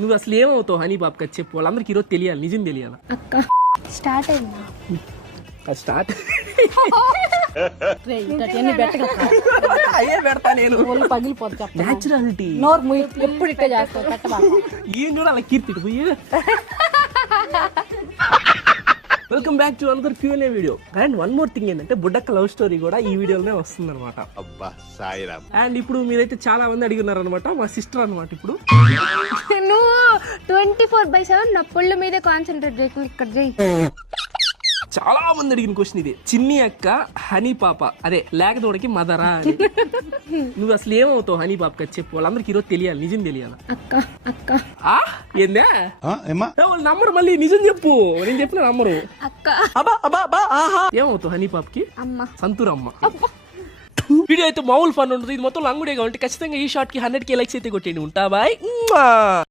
నువ్వు అసలు ఏమవుతావు హనీ బాబు చెప్పు, వాళ్ళందరికి ఈరోజు తెలియాలి, నిజం తెలియాలి. అక్క స్టార్ట్ అయిందా? స్టార్ట్ అయ్యే పెడతా నేను, పగిలిపోతా. న్యాచురాలిటీ నోరు ఎప్పుడు ఇట్లా చేస్తావు పెట్టవా? ఏం కూడా అలా కీర్తి పోయి. Welcome back to another Q&A video. And one more thing ఏంటంటే బుడ్డక్క లవ్ స్టోరీ కూడా ఈ వీడియోలోనే వస్తుంది అనమాట. అండ్ ఇప్పుడు మీరైతే చాలా మంది అడిగినారు అనమాట, మా సిస్టర్ అనమాట. ఇప్పుడు నువ్వు 24/7 నా పుల్ల మీదే కాన్సన్ట్రేట్ చేయకుండా ఇక్కడ చేయి. చాలా మంది అడిగిన క్వశ్చన్ ఇది. చిన్ని అక్క హనీ పాప అదే లేకదోడకి మదరా అని. నువ్వు అసలు ఏమవుతావు హనీ పాప చెప్పు, వాళ్ళందరికి ఈరోజు తెలియాలి, నిజం తెలియాలి. అక్క ఏందా వాళ్ళు నమ్మరు, మళ్ళీ నిజం చెప్పు. నేను చెప్పిన నమ్మరు. అక్క ఏమవుతావు హనీ పాపకి? అమ్మ సంతూరమ్మ. వీడియో అయితే మామూలు ఫన్ ఉంటుంది. ఇది మొత్తం లంగుడే కాబట్టి ఖచ్చితంగా ఈ షార్ట్ కి 100K లైక్స్ అయితే కొట్టండి. ఉంటా బాయ్.